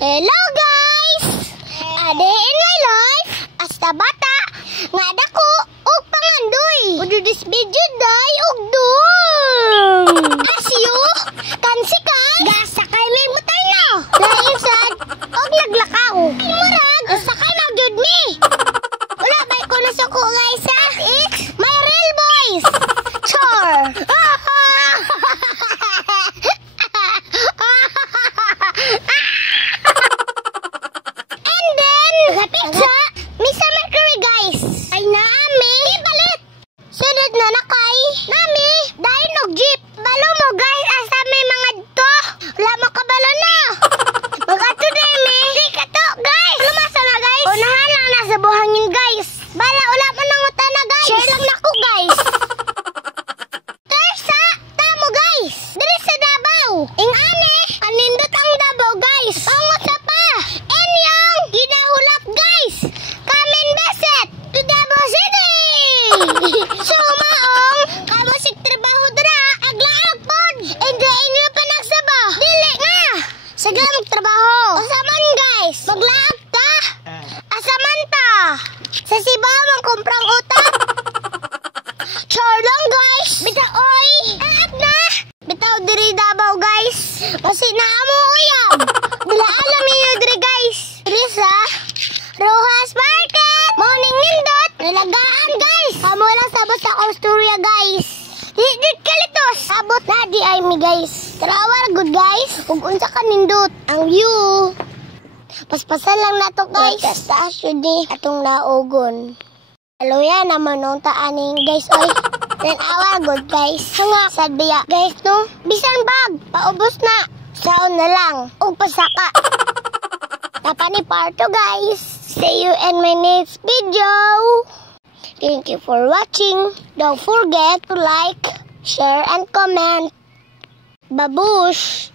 Hello guys! Ade in my life, hasta bata, nga dako og pangandoy. Udo this video day og dum. As you can see kay gasakay may mutay na. Lain sad og naglakaw. Murag sakay na gyud mi. Wala bay ko na suko guys ha. It's my real voice. Char. Sa pizza, misa mercury guys. Ay naami. Ibalit. Sunod na nakay. Nami. Dahil og jeep. Balo mo guys. Asa may mga to. Wala mo kabalo na. Magato na mi. Di ka to guys. Lumasa na guys. Unahan lang na sa buhangin guys. Bala wala mo nang utana guys. Share lang na ko guys. Tersa. Tamo guys. Diri sa Davao. Ing ane. Anindot ang Davao guys. Pangot sa pa. Enyang. Ginahulap guys. Kamin beset. To Davao City. Sumaong. Kamusik trabaho dra. Aglaag pod. Enjoy nyo pa nagsaba. Dili nga. Sagla magtrabaho. Asaman guys. Maglaag ta. Asaman ta. Sa Sibaw ang kumprang utak. Char lang guys. Bitaw oy. Aap na. Bitaw diri Davao guys. Kasi naamo uyab. Dila alam niyo diri guys. Diri sa Rojas Market. Morning nindot. Nilagaan guys. Amo lang sabot sa Australia guys. Didit kalitos. Sabot na di ay mi guys. Tarawar good guys. Ug unsa ka nindot ang view. Paspasan lang nato guys. Stasyon di atong naugon. Hello yan naman nung taaning guys oy. Then hour good guys. Nga sad biya guys no. Bisan bag. Paubos na. Sound na lang. O pasaka. Tapa ni part 2 guys. See you in my next video. Thank you for watching. Don't forget to like, share, and comment. Babush!